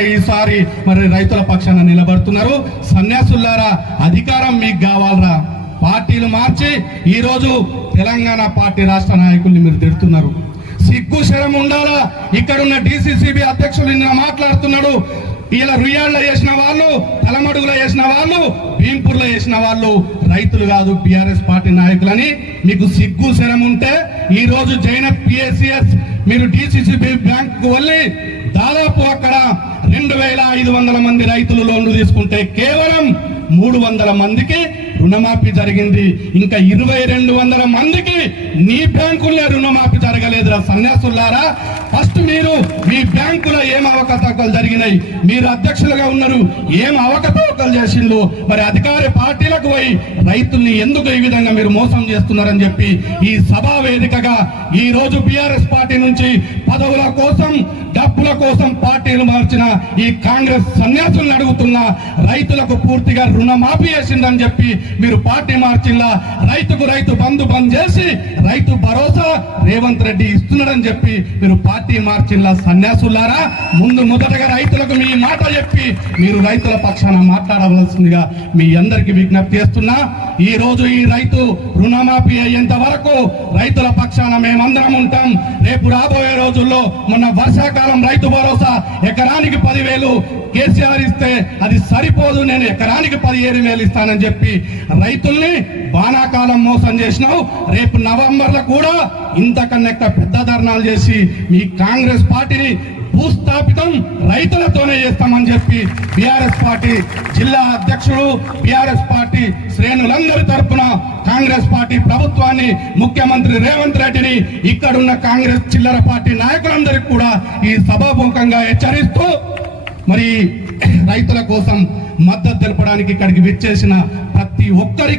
ఈసారి మరి రైతుల పక్షాన నిలబడుతున్నారు. సన్యాసులారా అధికారం మీకు కావాలరా? పార్టీలు మార్చి ఈ రోజు తెలంగాణ పార్టీ రాష్ట్ర నాయకుల్ని మీరు తిడుతున్నారు. సిగ్గు శరం ఉండాలా? ఇక్కడున్న డిసిసిబి అధ్యక్షులు నిన్న మాట్లాడుతున్నాడు. ఇలా రుయాళ్ళ చేసిన వాళ్ళు తలమడుగులో చేసిన వాళ్ళు భీంపూర్లో చేసిన వాళ్ళు రైతులు కాదు బిఆర్ఎస్ పార్టీ నాయకులని. మీకు సిగ్గు శరం ఉంటే ఈ రోజు జైన పిఎస్సిఎస్ మీరు డిసిసిబి బ్యాంక్కు వెళ్ళి దాదాపు ఐదు వందల మంది రైతులు లోన్లు తీసుకుంటే కేవలం మూడు వందల మందికి రుణమాఫీ జరిగింది. ఇంకా ఇరవై రెండు వందల మందికి నీ బ్యాంకుల్లో రుణమాఫీ జరగలేదురా సన్యాసులారా. ఫస్ట్ మీరు మీ బ్యాంకులో ఏం అవకతవకలు జరిగినాయి? మీరు అధ్యక్షులుగా ఉన్నారు. ఏం అవకతవకలు చేసిండ్రు? మరి అధికార పార్టీలకు పోయి రైతుల్ని ఎందుకు ఈ విధంగా మీరు మోసం చేస్తున్నారని చెప్పి ఈ సభా వేదికగా ఈ రోజు బిఆర్ఎస్ పార్టీ నుంచి పదవుల కోసం అప్పుల కోసం పార్టీలు మార్చిన ఈ కాంగ్రెస్ సన్యాసులను అడుగుతున్న రైతులకు పూర్తిగా రుణమాఫీ చేసిందని చెప్పి మీరు పార్టీ మార్చిల్లా? రైతుకు రైతు బంధు బంద్ చేసి రైతు భరోసా రేవంత్ రెడ్డి ఇస్తున్నాడని చెప్పి మీరు పార్టీ మార్చిల్లా సన్యాసులారా? ముందు మొదటగా రైతులకు మీ మాట చెప్పి మీరు రైతుల పక్షాన మాట్లాడవలసిందిగా మీ అందరికి విజ్ఞప్తి చేస్తున్నా. ఈ రోజు ఈ రైతు రుణమాఫీ అయ్యేంత వరకు రైతుల పక్షాన మేమందరం ఉంటాం. రేపు రాబోయే రోజుల్లో మొన్న వర్షాకాలం రైతు భరోసా ఎకరానికి పదివేలు కేసీఆర్ ఇస్తే అది సరిపోదు నేను ఎకరానికి పదిహేను వేలు ఇస్తానని చెప్పి రైతుల్ని బాణాకాలం మోసం చేసినావు. రేపు నవంబర్లో కూడా ఇంతకన్నా పెద్ద ధర్నాలు చేసి మీ కాంగ్రెస్ పార్టీని భూస్థాపితం రైతులతోనే చేస్తామని చెప్పి బీఆర్ఎస్ పార్టీ జిల్లా అధ్యక్షుడు బీఆర్ఎస్ పార్టీ శ్రేణులందరి తరఫున కాంగ్రెస్ పార్టీ ప్రభుత్వాన్ని ముఖ్యమంత్రి రేవంత్ రెడ్డిని ఇక్కడున్న కాంగ్రెస్ చిల్లర పార్టీ నాయకులందరికీ కూడా ఈ సభాముఖంగా హెచ్చరిస్తూ మరి రైతుల కోసం మద్దతు తెలపడానికి ఇక్కడికి విచ్చేసిన ప్రతి ఒక్కరికి